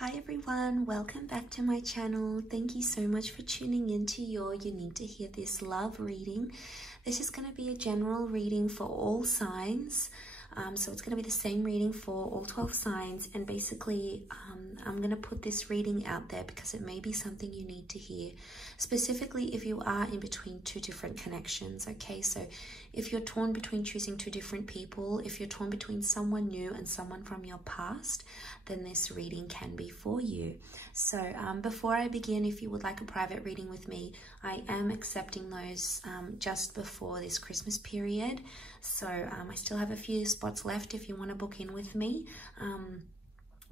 Hi everyone, welcome back to my channel. Thank you so much for tuning into your You Need to Hear This Love reading. This is going to be a general reading for all signs. So it's going to be the same reading for all 12 signs, and basically I'm going to put this reading out there because it may be something you need to hear, specifically if you are in between two different connections. Okay, so if you're torn between choosing two different people, if you're torn between someone new and someone from your past, then this reading can be for you. So before I begin, if you would like a private reading with me, I am accepting those just before this Christmas period. So I still have a few spots left if you want to book in with me.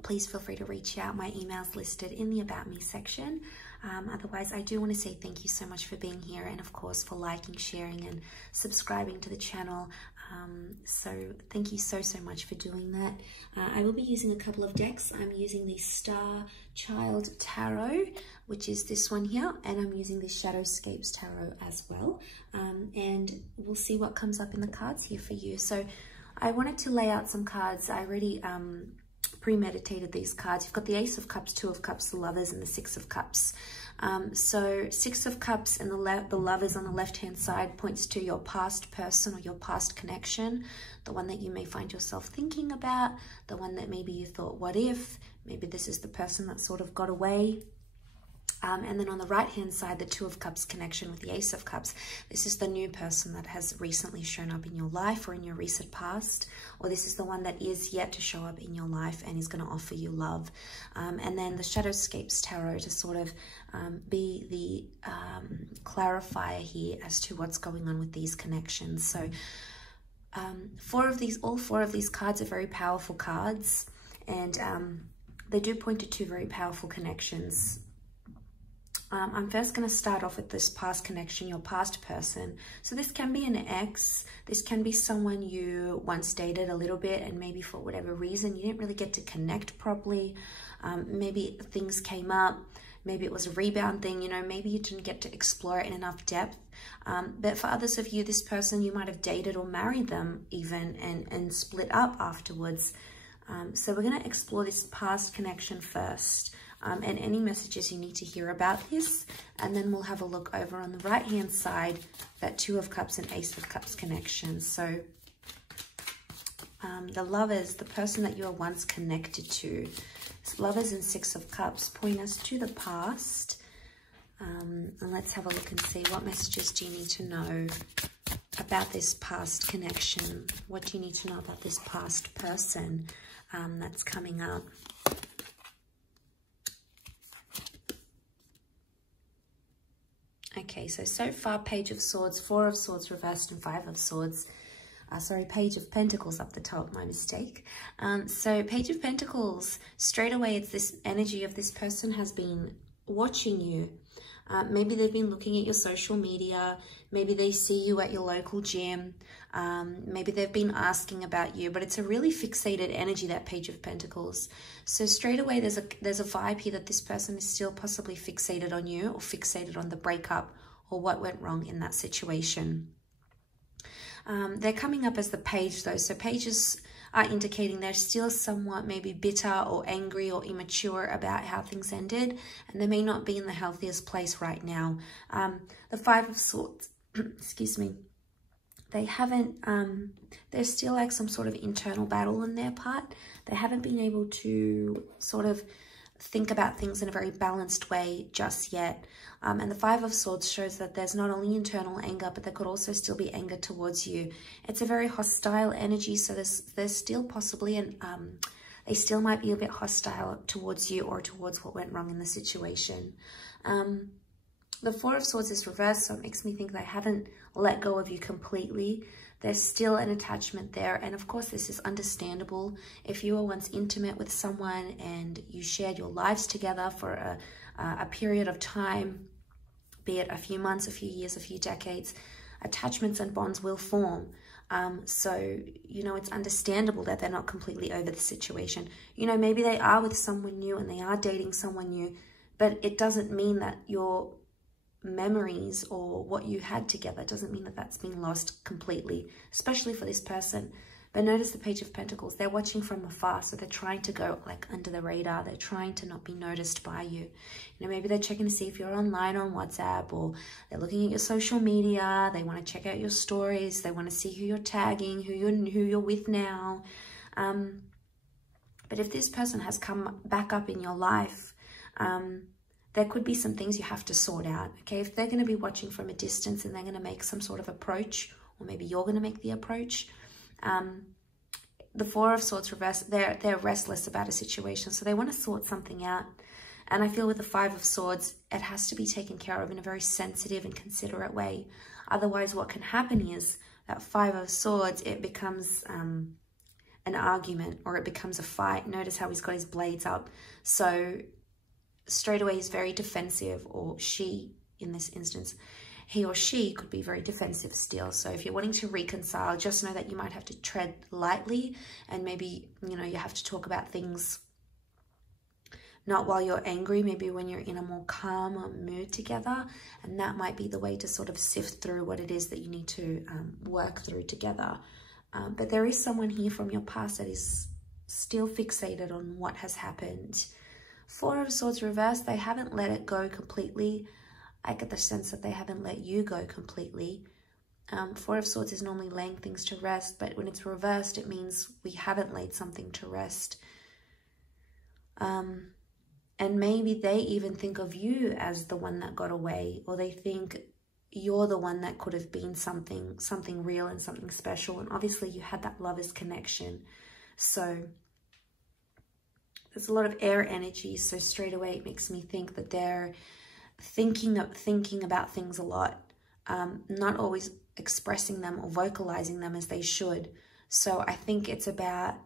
Please feel free to reach out. My email's listed in the About Me section. Otherwise, I do want to say thank you so much for being here, and of course for liking, sharing and subscribing to the channel. So thank you so much for doing that. I will be using a couple of decks. I'm using the Star Child Tarot, which is this one here, and I'm using the Shadowscapes Tarot as well. And we'll see what comes up in the cards here for you. So I wanted to lay out some cards. I already premeditated these cards. You've got the Ace of Cups, Two of Cups, the Lovers, and the Six of Cups. So Six of Cups and the Lovers on the left-hand side points to your past person or your past connection, the one that you may find yourself thinking about, the one that maybe you thought, what if? Maybe this is the person that sort of got away. And then on the right-hand side, the Two of Cups connection with the Ace of Cups. This is the new person that has recently shown up in your life or in your recent past, or this is the one that is yet to show up in your life and is going to offer you love. And then the Shadowscapes Tarot to sort of be the clarifier here as to what's going on with these connections. So all four of these cards are very powerful cards, and they do point to two very powerful connections. I'm first going to start off with this past connection, your past person. So this can be an ex, this can be someone you once dated a little bit, and maybe for whatever reason you didn't really get to connect properly. Maybe things came up, maybe it was a rebound thing, you know, maybe you didn't get to explore it in enough depth. But for others of you, this person, you might have dated or married them even and split up afterwards. So we're going to explore this past connection first. And any messages you need to hear about this, and then we'll have a look over on the right hand side, that Two of Cups and Ace of Cups connection. So the Lovers, the person that you were once connected to, Lovers and Six of Cups point us to the past. And let's have a look and see, what messages do you need to know about this past connection? What do you need to know about this past person that's coming up? Okay, so far, Page of Swords, Four of Swords reversed, and Five of Swords. Sorry, Page of Pentacles up the top, my mistake. So Page of Pentacles, straight away, it's this energy of this person has been watching you. Maybe they've been looking at your social media. Maybe they see you at your local gym. Maybe they've been asking about you, but it's a really fixated energy, that Page of Pentacles. So straight away, there's a vibe here that this person is still possibly fixated on you, or fixated on the breakup or what went wrong in that situation. They're coming up as the Page though. So pages are indicating they're still somewhat maybe bitter or angry or immature about how things ended, and they may not be in the healthiest place right now. The Five of Swords, excuse me, they haven't, there's still like some sort of internal battle on their part. They haven't been able to sort of think about things in a very balanced way just yet. And the Five of Swords shows that there's not only internal anger, but there could also still be anger towards you. It's a very hostile energy, so there's still possibly they still might be a bit hostile towards you or towards what went wrong in the situation. The Four of Swords is reversed, so it makes me think they haven't let go of you completely. There's still an attachment there, and of course this is understandable. If you were once intimate with someone and you shared your lives together for a period of time, be it a few months, a few years, a few decades, attachments and bonds will form. So, you know, it's understandable that they're not completely over the situation. You know, maybe they are with someone new and they are dating someone new, but it doesn't mean that your memories or what you had together doesn't mean that that's been lost completely, especially for this person. But notice the Page of Pentacles, they're watching from afar. So they're trying to go like under the radar. They're trying to not be noticed by you. You know, maybe they're checking to see if you're online on WhatsApp, or they're looking at your social media. They want to check out your stories. They want to see who you're tagging, who you're with now. But if this person has come back up in your life, there could be some things you have to sort out. Okay, if they're going to be watching from a distance and they're going to make some sort of approach, or maybe you're going to make the approach. The Four of Swords reverse, they're restless about a situation, so they want to sort something out. And I feel with the Five of Swords, it has to be taken care of in a very sensitive and considerate way. Otherwise, what can happen is that Five of Swords, it becomes an argument, or it becomes a fight. Notice how he's got his blades up. So straight away he's very defensive, or she in this instance. He or she could be very defensive still. So if you're wanting to reconcile, just know that you might have to tread lightly, and maybe, you know, you have to talk about things not while you're angry, maybe when you're in a more calm mood together. And that might be the way to sort of sift through what it is that you need to work through together. But there is someone here from your past that is still fixated on what has happened. Four of Swords reversed, they haven't let it go completely. I get the sense that they haven't let you go completely. Four of Swords is normally laying things to rest, but when it's reversed, it means we haven't laid something to rest. And maybe they even think of you as the one that got away, or they think you're the one that could have been something real and something special. And obviously you had that lover's connection. So there's a lot of air energy. So straight away it makes me think that they're thinking about things a lot, not always expressing them or vocalizing them as they should. So I think it's about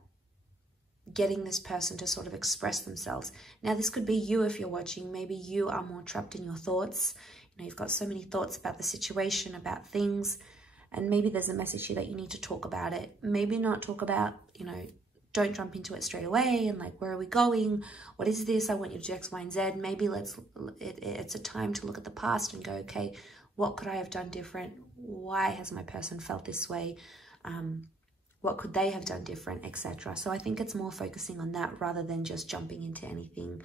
getting this person to sort of express themselves. Now, this could be you if you're watching. Maybe you are more trapped in your thoughts. You know, you've got so many thoughts about the situation, about things, and maybe there's a message here that you need to talk about it. Maybe not talk about, you know, don't jump into it straight away and like, where are we going? What is this? I want you to do X, Y, and Z. Maybe it's a time to look at the past and go, okay, what could I have done different? Why has my person felt this way? What could they have done different, etc. So I think it's more focusing on that rather than just jumping into anything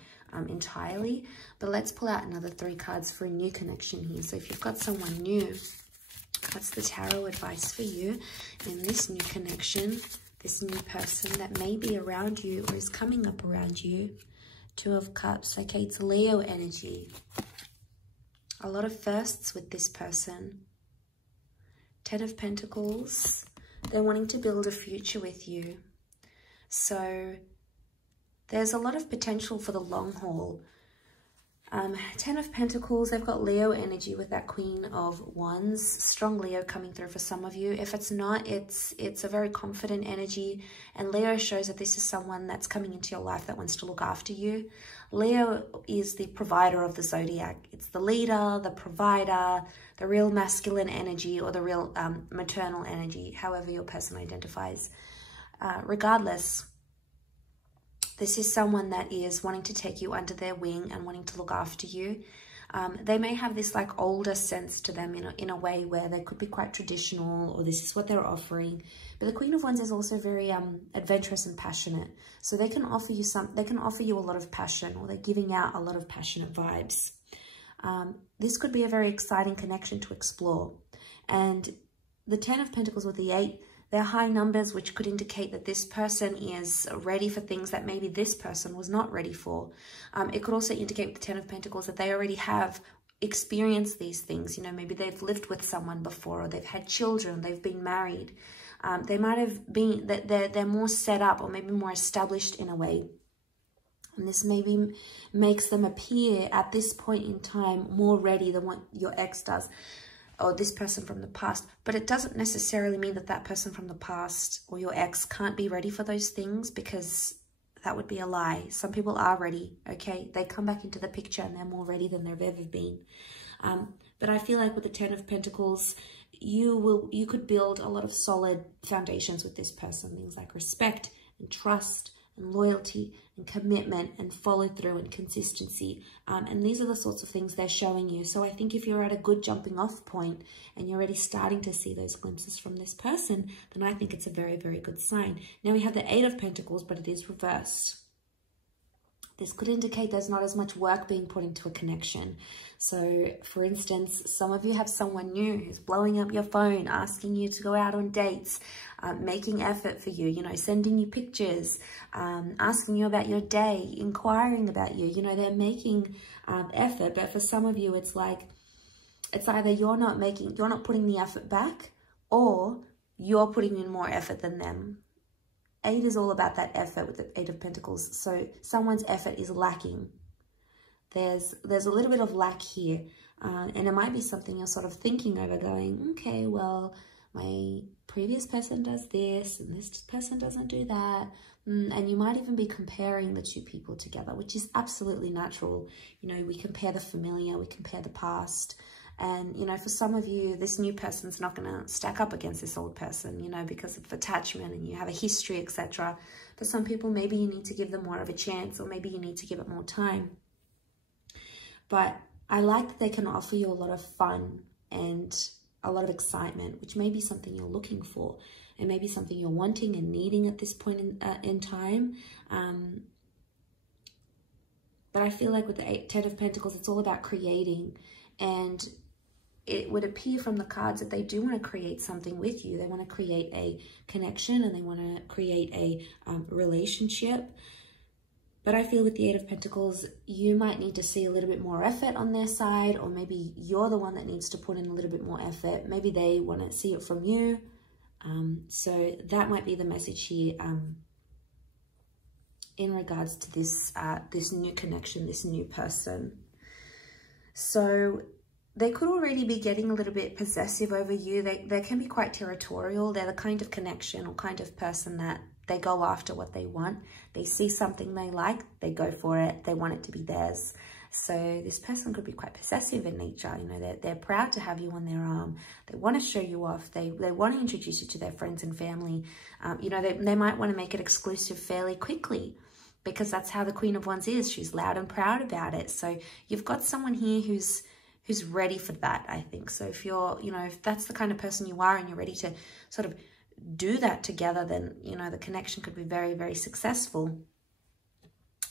entirely. But let's pull out another 3 cards for a new connection here. So if you've got someone new, what's the tarot advice for you in this new connection, this new person that may be around you or is coming up around you? 2 of Cups. Okay, it's Leo energy. A lot of firsts with this person. 10 of Pentacles. They're wanting to build a future with you. So there's a lot of potential for the long haul. 10 of Pentacles, they've got Leo energy with that Queen of Wands. Strong Leo coming through for some of you. If it's not, it's a very confident energy. And Leo shows that this is someone that's coming into your life that wants to look after you. Leo is the provider of the zodiac. It's the leader, the provider, the real masculine energy, or the real maternal energy, however your person identifies. Regardless, this is someone that is wanting to take you under their wing and wanting to look after you. They may have this like older sense to them in a way where they could be quite traditional, or this is what they're offering. But the Queen of Wands is also very adventurous and passionate. So they can offer you a lot of passion, or they're giving out a lot of passionate vibes. This could be a very exciting connection to explore. And the 10 of Pentacles with the 8, they're high numbers, which could indicate that this person is ready for things that maybe this person was not ready for. It could also indicate with the 10 of Pentacles that they already have experienced these things. You know, maybe they've lived with someone before, or they've had children, they've been married. They might have been, that they're more set up, or maybe more established in a way. And this maybe makes them appear at this point in time more ready than what your ex does, or this person from the past. But it doesn't necessarily mean that that person from the past or your ex can't be ready for those things, because that would be a lie. Some people are ready, okay? They come back into the picture and they're more ready than they've ever been. But I feel like with the 10 of Pentacles, you could build a lot of solid foundations with this person. Things like respect and trust, and loyalty and commitment and follow through and consistency. And these are the sorts of things they're showing you. So I think if you're at a good jumping off point and you're already starting to see those glimpses from this person, then I think it's a very, very good sign. Now we have the 8 of Pentacles, but it is reversed. This could indicate there's not as much work being put into a connection. So, for instance, some of you have someone new who's blowing up your phone, asking you to go out on dates, making effort for you, you know, sending you pictures, asking you about your day, inquiring about you. You know, they're making effort, but for some of you, it's like, it's either you're not putting the effort back, or you're putting in more effort than them. 8 is all about that effort with the 8 of Pentacles. So someone's effort is lacking. There's a little bit of lack here. And it might be something you're sort of thinking over, going, okay, well, my previous person does this and this person doesn't do that. And you might even be comparing the two people together, which is absolutely natural. You know, we compare the familiar, we compare the past. And, you know, for some of you, this new person's not going to stack up against this old person, you know, because of attachment and you have a history, etc. For some people, maybe you need to give them more of a chance, or maybe you need to give it more time. But I like that they can offer you a lot of fun and a lot of excitement, which may be something you're looking for, and maybe something you're wanting and needing at this point in time. But I feel like with the 10 of Pentacles, it's all about creating. And it would appear from the cards that they do want to create something with you. They want to create a connection, and they want to create a relationship. But I feel with the 8 of Pentacles, you might need to see a little bit more effort on their side, or maybe you're the one that needs to put in a little bit more effort. Maybe they want to see it from you. So that might be the message here in regards to this, this new connection, this new person. So they could already be getting a little bit possessive over you. They can be quite territorial. They're the kind of connection or kind of person that they go after what they want. They see something they like, they go for it. They want it to be theirs. So this person could be quite possessive in nature. You know, they're proud to have you on their arm. They want to show you off. They want to introduce you to their friends and family. You know, they might want to make it exclusive fairly quickly, because that's how the Queen of Wands is. She's loud and proud about it. So you've got someone here who's ready for that, I think. So if you're, you know, if that's the kind of person you are and you're ready to sort of do that together, then, you know, the connection could be very, very successful.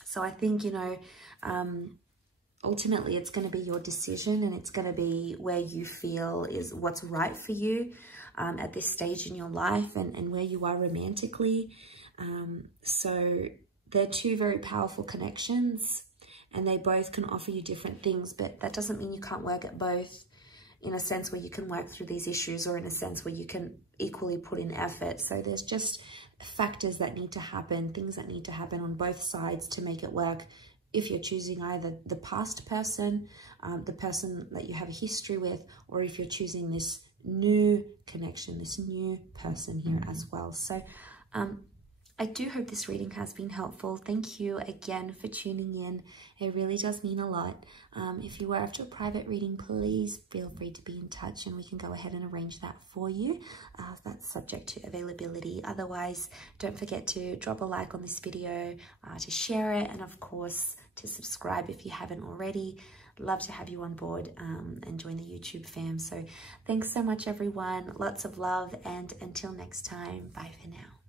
So I think, you know, ultimately it's going to be your decision, and it's going to be where you feel is what's right for you at this stage in your life, and where you are romantically. So they're two very powerful connections, and they both can offer you different things, but that doesn't mean you can't work at both, in a sense where you can work through these issues, or in a sense where you can equally put in effort. So there's just factors that need to happen, things that need to happen on both sides to make it work. If you're choosing either the past person, the person that you have a history with, or if you're choosing this new connection, this new person here as well. So I do hope this reading has been helpful. Thank you again for tuning in. It really does mean a lot. If you were after a private reading, please feel free to be in touch, and we can go ahead and arrange that for you. That's subject to availability. Otherwise, don't forget to drop a like on this video, to share it, and of course, to subscribe if you haven't already. Love to have you on board and join the YouTube fam. So thanks so much, everyone. Lots of love, and until next time, bye for now.